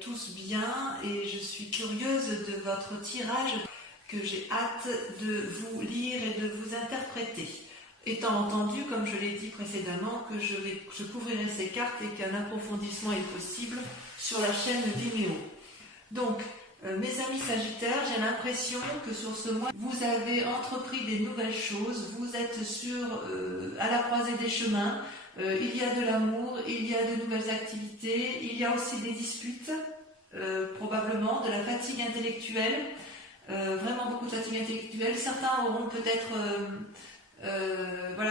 tous bien et je suis curieuse de votre tirage que j'ai hâte de vous lire et de vous interpréter. Étant entendu, comme je l'ai dit précédemment, que je couvrirai ces cartes et qu'un approfondissement est possible sur la chaîne Vimeo. Donc, mes amis Sagittaires, j'ai l'impression que sur ce mois, vous avez entrepris des nouvelles choses, vous êtes à la croisée des chemins, il y a de l'amour, il y a de nouvelles activités, il y a aussi des disputes, probablement, de la fatigue intellectuelle, vraiment beaucoup de fatigue intellectuelle. Certains auront peut-être,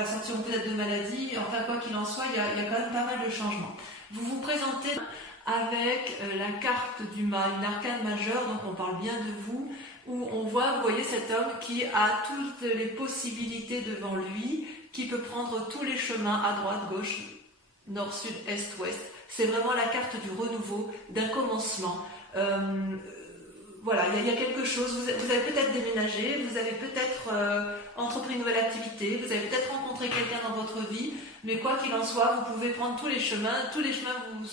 sortiront peut-être de maladie, enfin quoi qu'il en soit, il y a quand même pas mal de changements. Vous vous présentez avec la carte du mal, une arcane majeure, donc on parle bien de vous, où on voit, vous voyez cet homme qui a toutes les possibilités devant lui, qui peut prendre tous les chemins à droite, gauche, nord, sud, est, ouest. C'est vraiment la carte du renouveau, d'un commencement. Voilà, il y a quelque chose, vous avez peut-être déménagé, vous avez peut-être entrepris une nouvelle activité, vous avez peut-être rencontré quelqu'un dans votre vie, mais quoi qu'il en soit, vous pouvez prendre tous les chemins vous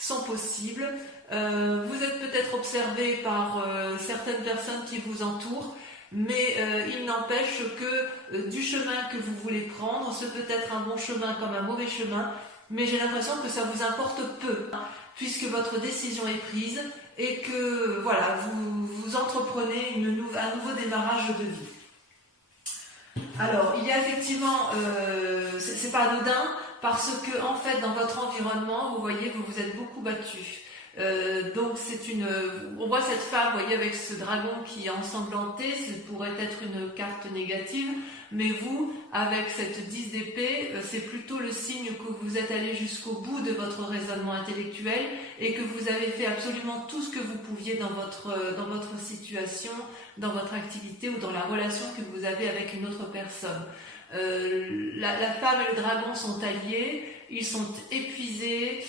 sont possibles. Vous êtes peut-être observé par certaines personnes qui vous entourent, mais il n'empêche que du chemin que vous voulez prendre, ce peut être un bon chemin comme un mauvais chemin, mais j'ai l'impression que ça vous importe peu, puisque votre décision est prise et que voilà, vous entreprenez un nouveau démarrage de vie. Alors, il y a effectivement, c'est pas anodin, parce que en fait, dans votre environnement, vous voyez, vous vous êtes beaucoup battu. Donc on voit cette femme, vous voyez, avec ce dragon qui est ensanglanté, ça pourrait être une carte négative, mais vous, avec cette 10 d'épée, c'est plutôt le signe que vous êtes allé jusqu'au bout de votre raisonnement intellectuel et que vous avez fait absolument tout ce que vous pouviez dans votre situation, dans votre activité ou dans la relation que vous avez avec une autre personne. La femme et le dragon sont alliés, ils sont épuisés,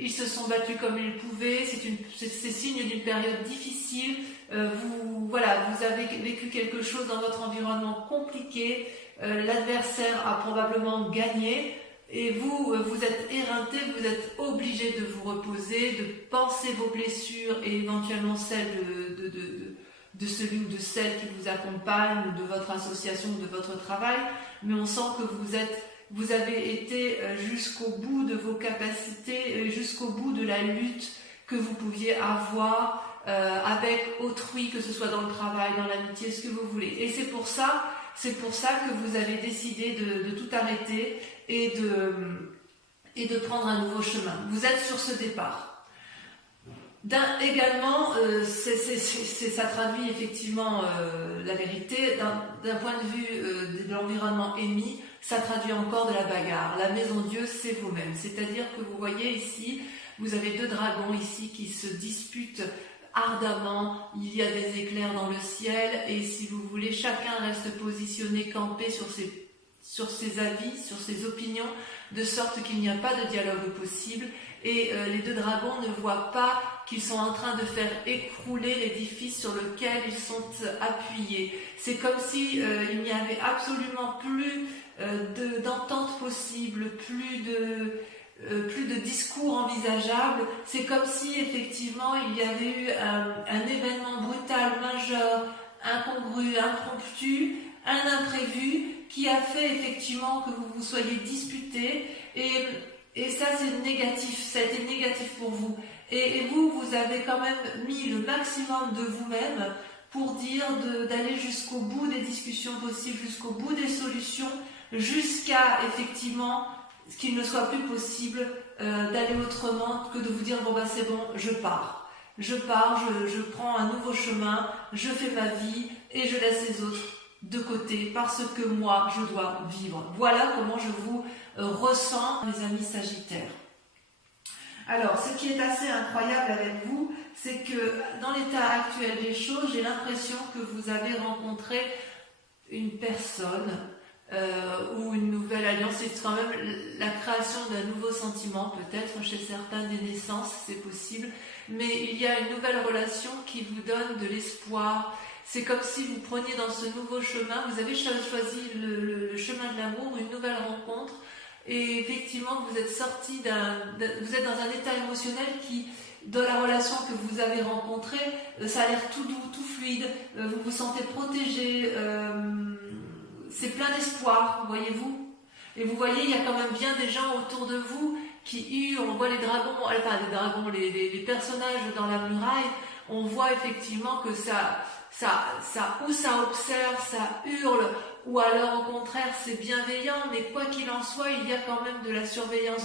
ils se sont battus comme ils pouvaient, c'est signe d'une période difficile, vous avez vécu quelque chose dans votre environnement compliqué, l'adversaire a probablement gagné, et vous êtes éreinté, vous êtes obligé de vous reposer, de penser vos blessures et éventuellement celles de celui ou de celle qui vous accompagne, ou de votre association, ou de votre travail, mais on sent que vous avez été jusqu'au bout de vos capacités, jusqu'au bout de la lutte que vous pouviez avoir avec autrui, que ce soit dans le travail, dans l'amitié, ce que vous voulez. Et c'est pour ça que vous avez décidé de tout arrêter et de prendre un nouveau chemin. Vous êtes sur ce départ. Également, ça traduit effectivement la vérité. D'un point de vue de l'environnement émis, ça traduit encore de la bagarre. La maison Dieu, c'est vous-même. C'est-à-dire que vous voyez ici, vous avez deux dragons ici qui se disputent ardemment. Il y a des éclairs dans le ciel et si vous voulez, chacun reste positionné, campé sur ses avis, sur ses opinions, de sorte qu'il n'y a pas de dialogue possible. Et les deux dragons ne voient pas qu'ils sont en train de faire écrouler l'édifice sur lequel ils sont appuyés. C'est comme si il n'y avait absolument plus d'entente possible, plus de discours envisageable. C'est comme si effectivement il y avait eu un événement brutal, majeur, incongru, impromptu, un imprévu qui a fait effectivement que vous vous soyez disputés et ça c'est négatif, ça a été négatif pour vous. Et vous avez quand même mis le maximum de vous-même pour dire d'aller jusqu'au bout des discussions possibles, jusqu'au bout des solutions, jusqu'à effectivement qu'il ne soit plus possible d'aller autrement que de vous dire bon bah c'est bon, je pars, je prends un nouveau chemin, je fais ma vie et je laisse les autres de côté parce que moi je dois vivre. Voilà comment je vous ressens, mes amis Sagittaires. Alors, ce qui est assez incroyable avec vous, c'est que dans l'état actuel des choses, j'ai l'impression que vous avez rencontré une personne ou une nouvelle alliance. C'est quand même la création d'un nouveau sentiment, peut-être chez certains des naissances, c'est possible. Mais il y a une nouvelle relation qui vous donne de l'espoir. C'est comme si vous preniez dans ce nouveau chemin, vous avez choisi le chemin de l'amour, une nouvelle rencontre. Et effectivement, vous êtes sorti vous êtes dans un état émotionnel dans la relation que vous avez rencontrée, ça a l'air tout doux, tout fluide, vous vous sentez protégé, c'est plein d'espoir, voyez-vous. Et vous voyez, il y a quand même bien des gens autour de vous qui hurlent, on voit les dragons, enfin les dragons, les personnages dans la muraille, on voit effectivement que ça observe, ça hurle, ou alors au contraire c'est bienveillant, mais quoi qu'il en soit, il y a quand même de la surveillance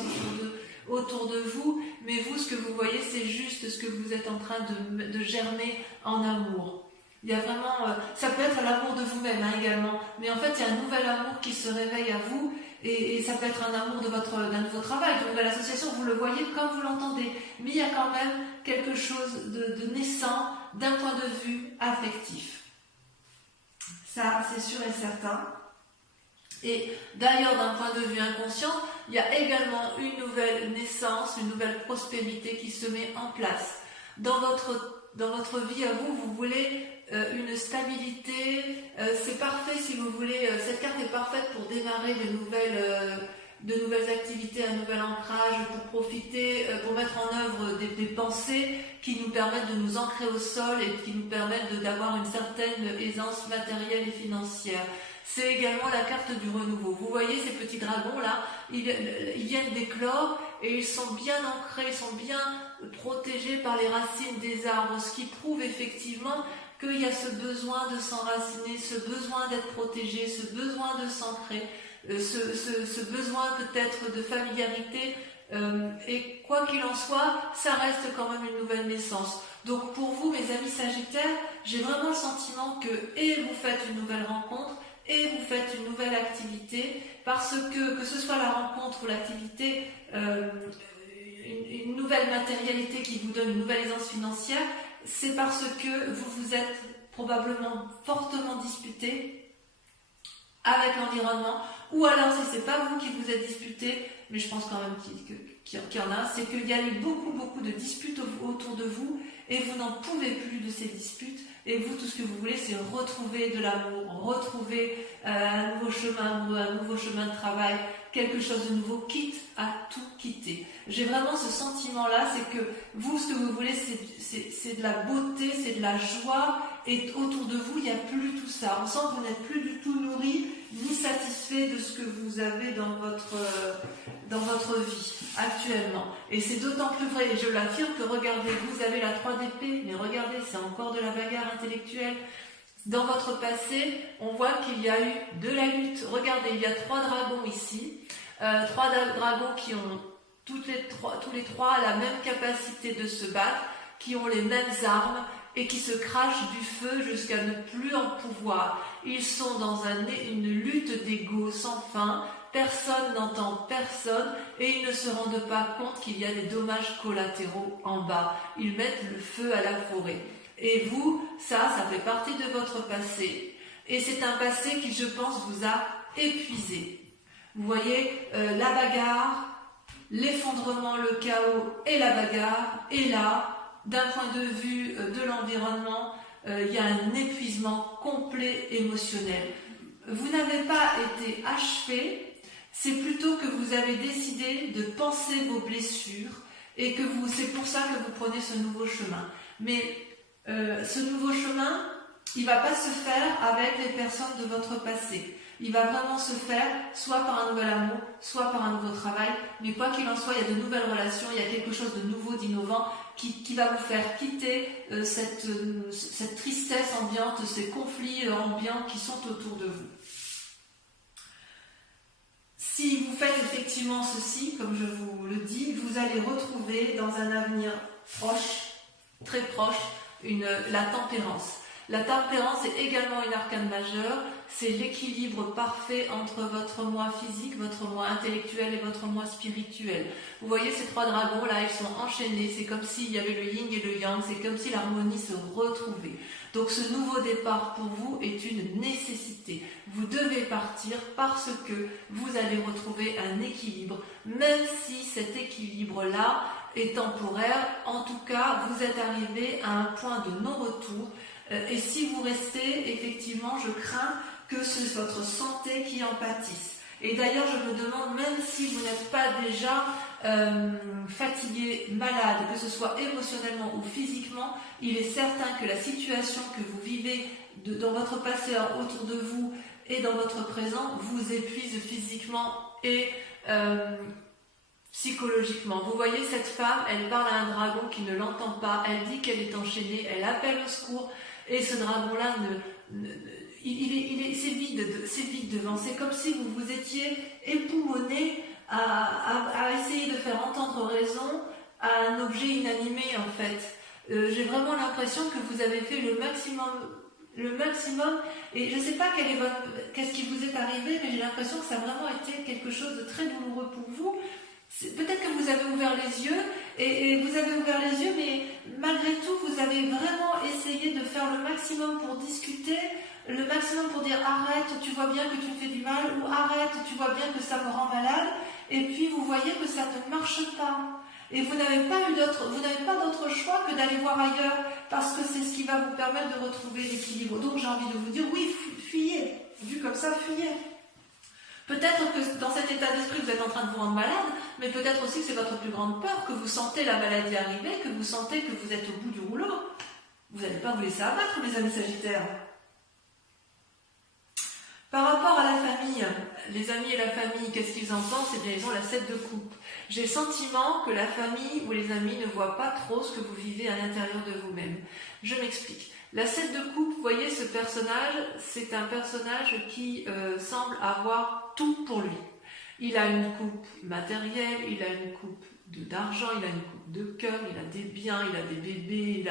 autour de vous, mais vous, ce que vous voyez, c'est juste ce que vous êtes en train de germer en amour. Il y a vraiment, ça peut être l'amour de vous-même également, mais en fait il y a un nouvel amour qui se réveille à vous, et ça peut être un amour d'un nouveau travail, d'une nouvelle association, vous le voyez comme vous l'entendez, mais il y a quand même quelque chose de naissant d'un point de vue affectif. Ça, c'est sûr et certain. Et d'ailleurs, d'un point de vue inconscient, il y a également une nouvelle naissance, une nouvelle prospérité qui se met en place. Dans votre vie à vous, vous voulez une stabilité, c'est parfait si vous voulez, cette carte est parfaite pour démarrer de nouvelles activités, un nouvel ancrage, pour profiter, pour mettre en œuvre des pensées qui nous permettent de nous ancrer au sol et qui nous permettent d'avoir une certaine aisance matérielle et financière. C'est également la carte du renouveau. Vous voyez ces petits dragons là, ils viennent d'éclore et ils sont bien ancrés, ils sont bien protégés par les racines des arbres, ce qui prouve effectivement qu'il y a ce besoin de s'enraciner, ce besoin d'être protégé, ce besoin de s'ancrer, ce besoin peut-être de familiarité, et quoi qu'il en soit, ça reste quand même une nouvelle naissance. Donc pour vous, mes amis Sagittaires, j'ai vraiment le sentiment que vous faites une nouvelle rencontre, et vous faites une nouvelle activité, parce que ce soit la rencontre ou l'activité, une nouvelle matérialité qui vous donne une nouvelle aisance financière, c'est parce que vous vous êtes probablement fortement disputé avec l'environnement, ou alors si c'est pas vous qui vous êtes disputé, mais je pense quand même qu'il y en a, c'est qu'il y a eu beaucoup de disputes autour de vous, et vous n'en pouvez plus de ces disputes, et vous, tout ce que vous voulez, c'est retrouver de l'amour, retrouver un nouveau chemin de travail, quelque chose de nouveau, quitte à tout quitter. J'ai vraiment ce sentiment-là, c'est que vous, ce que vous voulez, c'est de la beauté, c'est de la joie, et autour de vous, il n'y a plus tout ça. On sent que vous n'êtes plus du tout nourri, ni satisfait de ce que vous avez dans votre vie actuellement. Et c'est d'autant plus vrai, et je l'affirme, que regardez, vous avez la 3 d'épée, mais regardez, c'est encore de la bagarre intellectuelle. Dans votre passé, on voit qu'il y a eu de la lutte. Regardez, il y a 3 dragons ici, 3 dragons qui ont tous les trois la même capacité de se battre, qui ont les mêmes armes et qui se crachent du feu jusqu'à ne plus en pouvoir. Ils sont dans une lutte d'ego sans fin, personne n'entend personne et ils ne se rendent pas compte qu'il y a des dommages collatéraux en bas. Ils mettent le feu à la forêt. Et vous, ça fait partie de votre passé. Et c'est un passé qui, je pense, vous a épuisé. Vous voyez, la bagarre, l'effondrement, le chaos et la bagarre. Et là, d'un point de vue de l'environnement, il y a un épuisement complet émotionnel. Vous n'avez pas été achevé, c'est plutôt que vous avez décidé de penser vos blessures et que c'est pour ça que vous prenez ce nouveau chemin. Mais ce nouveau chemin, il ne va pas se faire avec les personnes de votre passé. Il va vraiment se faire soit par un nouvel amour, soit par un nouveau travail. Mais quoi qu'il en soit, il y a de nouvelles relations, il y a quelque chose de nouveau, d'innovant qui va vous faire quitter cette tristesse ambiante, ces conflits ambiants qui sont autour de vous. Si vous faites effectivement ceci, comme je vous le dis, vous allez retrouver dans un avenir proche, très proche, la tempérance. La tempérance est également une arcane majeure, c'est l'équilibre parfait entre votre moi physique, votre moi intellectuel et votre moi spirituel. Vous voyez ces 3 dragons là, ils sont enchaînés, c'est comme s'il y avait le yin et le yang, c'est comme si l'harmonie se retrouvait. Donc ce nouveau départ pour vous est une nécessité. Vous devez partir parce que vous allez retrouver un équilibre, même si cet équilibre-là est temporaire. En tout cas, vous êtes arrivé à un point de non-retour. Et si vous restez, effectivement, je crains que c'est votre santé qui en pâtisse. Et d'ailleurs, je me demande, même si vous n'êtes pas déjà fatigué, malade, que ce soit émotionnellement ou physiquement, il est certain que la situation que vous vivez dans votre passé autour de vous et dans votre présent vous épuise physiquement et psychologiquement. Vous voyez cette femme, elle parle à un dragon qui ne l'entend pas, elle dit qu'elle est enchaînée, elle appelle au secours et ce dragon-là c'est vide devant. C'est comme si vous vous étiez époumoné à essayer de faire entendre raison à un objet inanimé en fait. J'ai vraiment l'impression que vous avez fait le maximum et je ne sais pas qu'est-ce qui vous est arrivé, mais j'ai l'impression que ça a vraiment été quelque chose de très douloureux pour vous. Peut-être que vous avez ouvert les yeux et vous avez ouvert les yeux, mais malgré tout vous avez vraiment essayé de faire le maximum pour discuter, le maximum pour dire arrête, tu vois bien que tu me fais du mal, ou arrête, tu vois bien que ça me rend malade, et puis vous voyez que ça ne marche pas. Et vous n'avez pas d'autre choix que d'aller voir ailleurs, parce que c'est ce qui va vous permettre de retrouver l'équilibre. Donc j'ai envie de vous dire, oui, fuyez, vu comme ça, fuyez. Peut-être que dans cet état d'esprit, vous êtes en train de vous rendre malade, mais peut-être aussi que c'est votre plus grande peur, que vous sentez la maladie arriver, que vous sentez que vous êtes au bout du rouleau. Vous n'allez pas vous laisser abattre, mes amis Sagittaires. Par rapport à la famille, les amis et la famille, qu'est-ce qu'ils en pensent? Eh bien, ils ont la 7 de coupe. J'ai le sentiment que la famille ou les amis ne voient pas trop ce que vous vivez à l'intérieur de vous-même. Je m'explique. La 7 de coupe, vous voyez, ce personnage, c'est un personnage qui semble avoir tout pour lui. Il a une coupe matérielle, il a une coupe d'argent, il a une coupe de cœur, il a des biens, il a des bébés,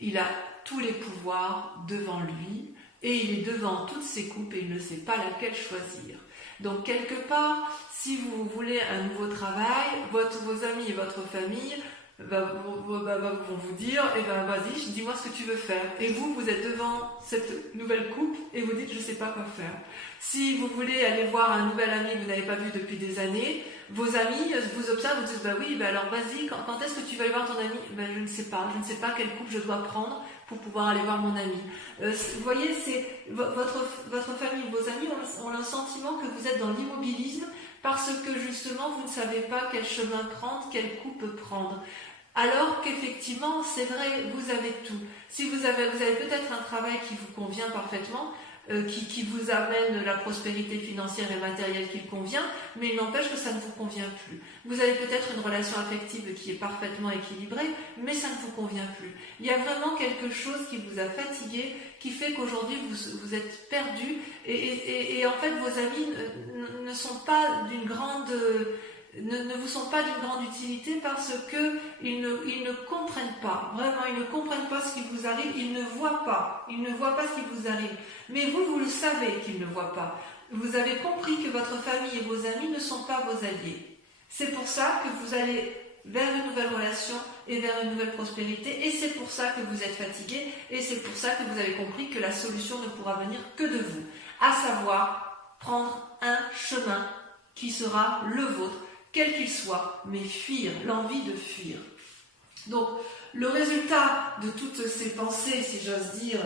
il a tous les pouvoirs devant lui. Et il est devant toutes ces coupes et il ne sait pas laquelle choisir. Donc quelque part, si vous voulez un nouveau travail, vos amis et votre famille vont vous dire, eh ben vas-y, dis-moi ce que tu veux faire. Et vous êtes devant cette nouvelle coupe et vous dites, je ne sais pas quoi faire. Si vous voulez aller voir un nouvel ami que vous n'avez pas vu depuis des années, vos amis vous observent, vous disent, bah oui, bah alors vas-y, quand est-ce que tu vas aller voir ton ami? Ben je ne sais pas quelle coupe je dois prendre pour pouvoir aller voir mon ami. Vous voyez, c'est votre famille, vos amis ont le sentiment que vous êtes dans l'immobilisme parce que justement vous ne savez pas quel chemin prendre, quelle coupe prendre. Alors qu'effectivement, c'est vrai, vous avez tout. Si vous avez peut-être un travail qui vous convient parfaitement, qui vous amène la prospérité financière et matérielle qui convient, mais il n'empêche que ça ne vous convient plus. Vous avez peut-être une relation affective qui est parfaitement équilibrée, mais ça ne vous convient plus. Il y a vraiment quelque chose qui vous a fatigué, qui fait qu'aujourd'hui vous êtes perdu, et en fait vos amis ne sont pas d'une grande... Ne vous sont pas d'une grande utilité parce qu'ils ne comprennent pas, vraiment ils ne comprennent pas ce qui vous arrive, ils ne voient pas ce qui vous arrive, mais vous le savez qu'ils ne voient pas, vous avez compris que votre famille et vos amis ne sont pas vos alliés, c'est pour ça que vous allez vers une nouvelle relation et vers une nouvelle prospérité, et c'est pour ça que vous êtes fatigué, et c'est pour ça que vous avez compris que la solution ne pourra venir que de vous, à savoir prendre un chemin qui sera le vôtre, quel qu'il soit, mais fuir, l'envie de fuir. Donc, le résultat de toutes ces pensées, si j'ose dire,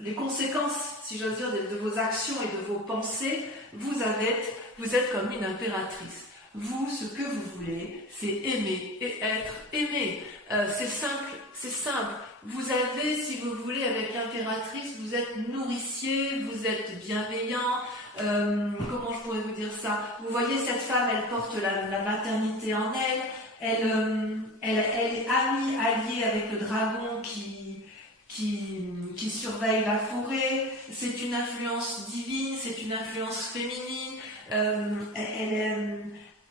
les conséquences, si j'ose dire, de vos actions et de vos pensées, vous êtes comme une impératrice. Vous, ce que vous voulez, c'est aimer et être aimé. C'est simple. Vous avez, si vous voulez, avec l'impératrice, vous êtes nourricier, vous êtes bienveillant. Comment je pourrais vous dire ça? Vous voyez, cette femme, elle porte la maternité en elle est alliée avec le dragon qui surveille la forêt. C'est une influence divine, c'est une influence féminine.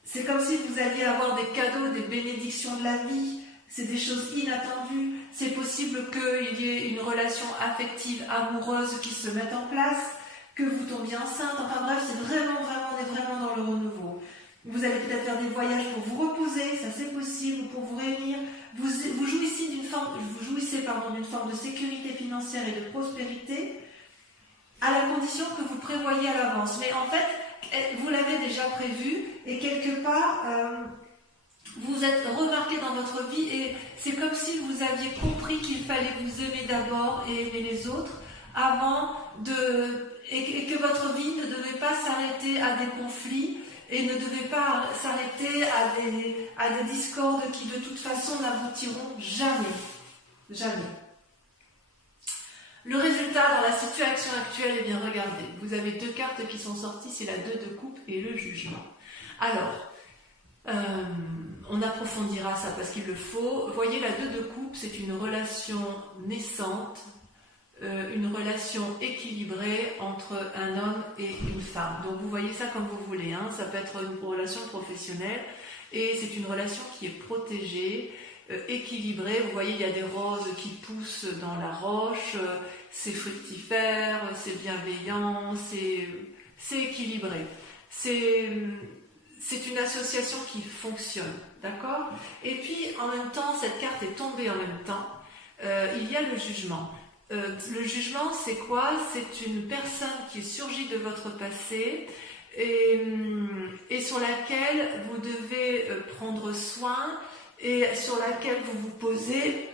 C'est comme si vous alliez avoir des cadeaux, des bénédictions de la vie. C'est des choses inattendues. C'est possible qu'il y ait une relation affective, amoureuse qui se mette en place, que vous tombiez enceinte. Enfin bref, c'est vraiment dans le renouveau. Vous allez peut-être faire des voyages pour vous reposer, ça c'est possible, pour vous réunir. Vous jouissez d'une forme de sécurité financière et de prospérité, à la condition que vous prévoyez à l'avance. Mais en fait, vous l'avez déjà prévu, et quelque part, vous êtes remarqué dans votre vie, et c'est comme si vous aviez compris qu'il fallait vous aimer d'abord et aimer les autres, et que votre vie ne devait pas s'arrêter s'arrêter à des conflits et ne devait pas s'arrêter à des discordes qui de toute façon n'aboutiront jamais. Jamais. Le résultat dans la situation actuelle, eh bien regardez, vous avez deux cartes qui sont sorties, c'est la 2 de coupe et le jugement. Alors, on approfondira ça parce qu'il le faut. Vous voyez, la 2 de coupe, c'est une relation naissante, une relation équilibrée entre un homme et une femme. Donc vous voyez ça comme vous voulez, hein. Ça peut être une relation professionnelle et c'est une relation qui est protégée, équilibrée. Vous voyez, il y a des roses qui poussent dans la roche, c'est fructifère, c'est bienveillant, c'est équilibré. C'est une association qui fonctionne, d'accord? Et puis, en même temps, cette carte est tombée en même temps. Il y a le jugement. Le jugement, c'est quoi? C'est une personne qui est surgie de votre passé et sur laquelle vous devez prendre soin et sur laquelle vous vous posez,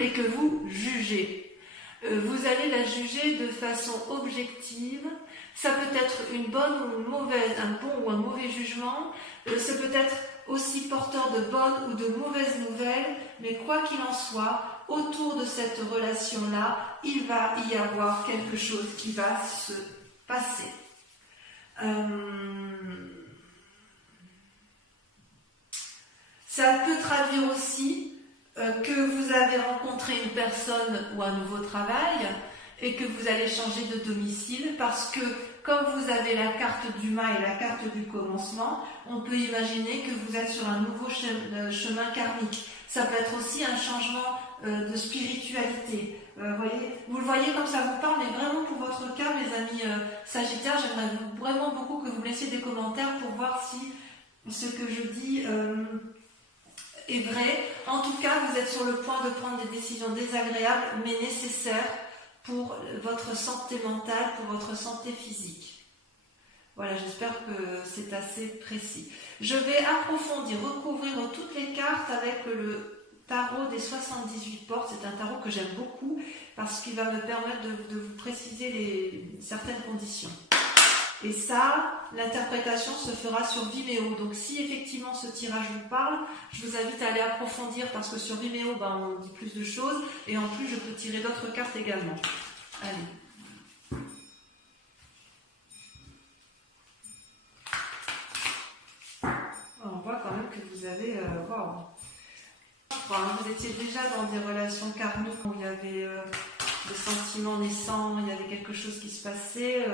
et que vous jugez. Vous allez la juger de façon objective. Ça peut être une bonne ou une mauvaise, un bon ou un mauvais jugement. Ça peut être aussi porteur de bonnes ou de mauvaises nouvelles. Mais quoi qu'il en soit, autour de cette relation-là, il va y avoir quelque chose qui va se passer. Ça peut traduire aussi que vous avez rencontré une personne ou un nouveau travail et que vous allez changer de domicile parce que comme vous avez la carte du mât et la carte du commencement, on peut imaginer que vous êtes sur un nouveau chemin karmique. Ça peut être aussi un changement de spiritualité. Vous le voyez comme ça vous parle, mais vraiment pour votre cas, mes amis Sagittaires, j'aimerais vraiment beaucoup que vous me laissiez des commentaires pour voir si ce que je dis est vrai. En tout cas, vous êtes sur le point de prendre des décisions désagréables, mais nécessaires pour votre santé mentale, pour votre santé physique. Voilà, j'espère que c'est assez précis. Je vais approfondir, recouvrir toutes les cartes avec le tarot des 78 portes. C'est un tarot que j'aime beaucoup parce qu'il va me permettre de vous préciser certaines conditions. Et ça, l'interprétation se fera sur Vimeo. Donc si effectivement ce tirage vous parle, je vous invite à aller approfondir parce que sur Vimeo, on dit plus de choses. Et en plus, je peux tirer d'autres cartes également. Allez. On voit quand même que vous avez... vous étiez déjà dans des relations karmiques où il y avait des sentiments naissants, il y avait quelque chose qui se passait...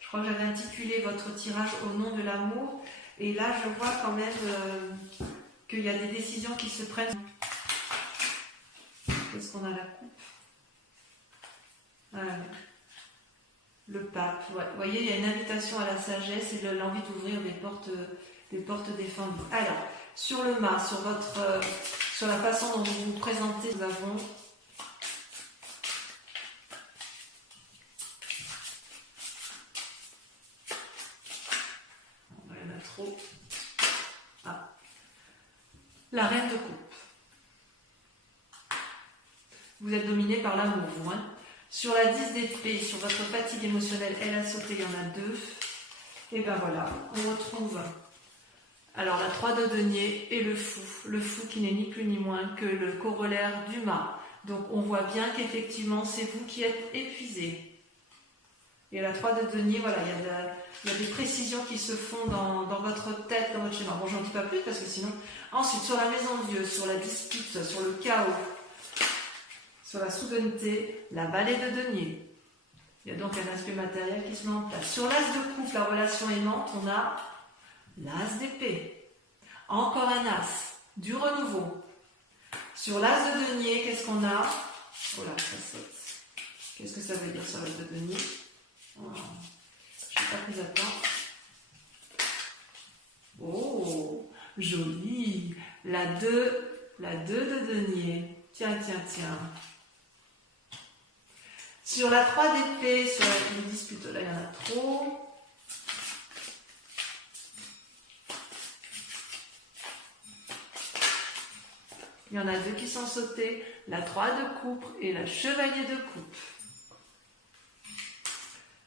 Je crois que j'avais intitulé votre tirage au nom de l'amour. Et là, je vois quand même qu'il y a des décisions qui se prennent. Qu'est-ce qu'on a la coupe? Voilà. Le pape. Ouais. Vous voyez, il y a une invitation à la sagesse et l'envie d'ouvrir des portes défendues. Alors, sur le mât, sur la façon dont vous vous présentez, nous avons... La reine de coupe. Vous êtes dominé par l'amour, vous. Hein. Sur la 10 d'épée, sur votre fatigue émotionnelle, elle a sauté, il y en a 2. Et ben voilà, on retrouve alors la 3 de denier et le fou. Le fou qui n'est ni plus ni moins que le corollaire du mât. Donc on voit bien qu'effectivement c'est vous qui êtes épuisé. Et la 3 de denier, voilà, il y a des précisions qui se font dans votre tête, dans votre schéma. Bon, j'en dis pas plus parce que sinon... Ensuite, sur la maison de Dieu, sur la dispute, sur le chaos, sur la souveraineté, la balai de denier. Il y a donc un aspect matériel qui se met en place. Sur l'as de coupe, la relation aimante, on a l'as d'épée. Encore un as, du renouveau. Sur l'as de denier, qu'est-ce qu'on a? Oh là, ça saute. Qu'est-ce que ça veut dire sur l'as de denier? Oh, je n'ai pas pris à temps. Oh, joli. La 2 de denier. Tiens. Sur la 3 d'épée, sur la dispute, là il y en a trop. Il y en a 2 qui sont sautés. La 3 de coupe et la chevalier de coupe.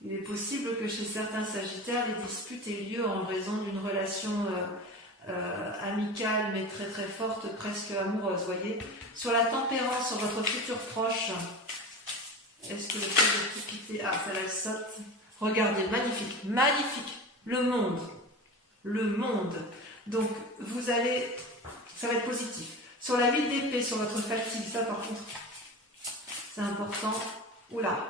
Il est possible que chez certains Sagittaires, les disputes aient lieu en raison d'une relation amicale, mais très très forte, presque amoureuse, voyez. Sur la tempérance, sur votre futur proche, est-ce que le fait de tout quitter... Ah, ça la saute. Regardez, magnifique, magnifique. Le monde. Le monde. Donc, vous allez... Ça va être positif. Sur la 8 d'épée, sur votre fatigue, ça par contre, c'est important. Oula.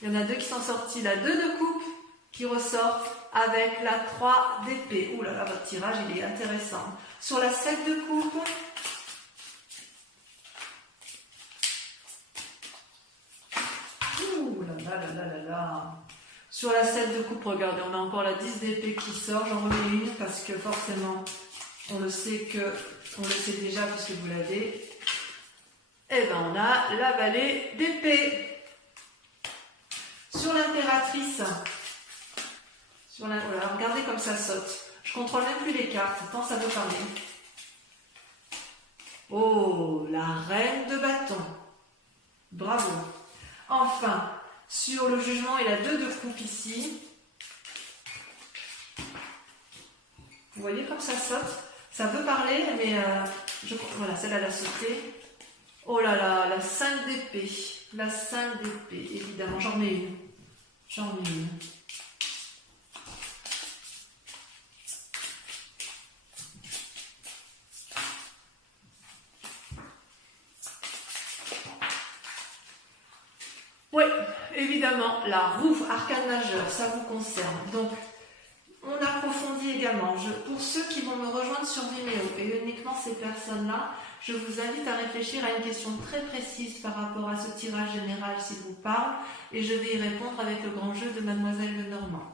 Il y en a deux qui sont sortis. La 2 de coupe qui ressort avec la 3 d'épée. Ouh là là, votre tirage, il est intéressant. Sur la 7 de coupe... Sur la 7 de coupe, regardez, on a encore la 10 d'épée qui sort. J'en remets une parce que forcément, on le sait déjà puisque vous l'avez. Et ben on a la vallée d'épée. Sur l'impératrice, voilà, regardez comme ça saute. Je contrôle même plus les cartes, tant ça veut parler. Oh, la reine de bâton. Bravo. Enfin, sur le jugement et la 2 de coupe ici, vous voyez comme ça saute. Ça veut parler, mais voilà, celle-là elle a sauté. Oh là là, la 5 d'épée. La 5 d'épée, évidemment, j'en mets une. J'en mets une. Oui, évidemment, la roue, arcane majeur, ça vous concerne. Donc, on approfondit également. Pour ceux qui vont me rejoindre sur Vimeo, et uniquement ces personnes-là, je vous invite à réfléchir à une question très précise par rapport à ce tirage général s'il vous parle, et je vais y répondre avec le grand jeu de Mademoiselle Lenormand.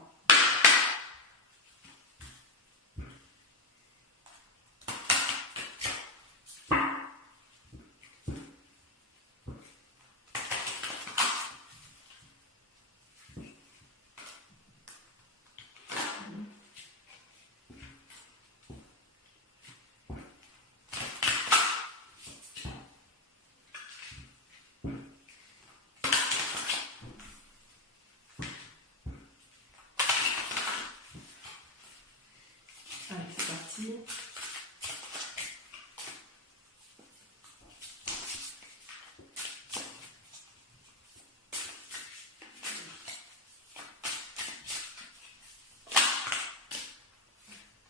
Allez, c'est parti.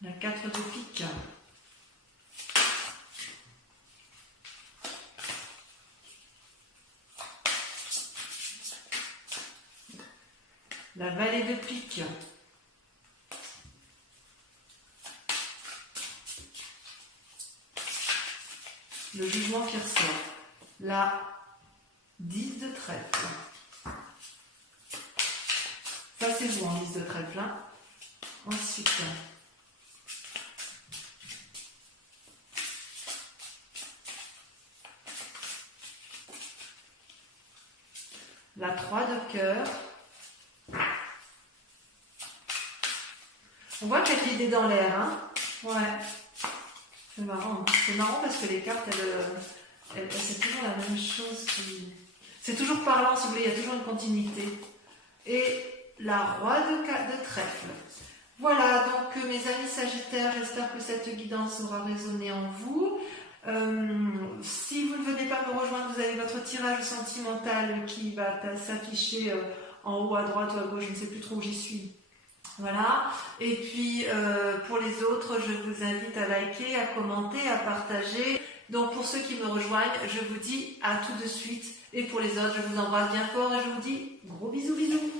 La 4 de pique. La vallée de pique. Le jugement qui ressort. La 10 de trèfle. Ça c'est vous en 10 de trèfle. Hein. Ensuite, la 3 de cœur. On voit qu'il y a de l'idée dans l'air. Hein. Ouais. C'est marrant. C'est marrant parce que les cartes, c'est toujours la même chose. C'est toujours parlant, si vous voulez, il y a toujours une continuité. Et la roi de trèfle. Voilà, donc mes amis Sagittaires, j'espère que cette guidance aura résonné en vous. Si vous ne venez pas me rejoindre, vous avez votre tirage sentimental qui va s'afficher en haut à droite ou à gauche, je ne sais plus trop où j'y suis. Voilà, et puis pour les autres, je vous invite à liker, à commenter, à partager. Donc pour ceux qui me rejoignent, je vous dis à tout de suite. Et pour les autres, je vous embrasse bien fort et je vous dis gros bisous bisous.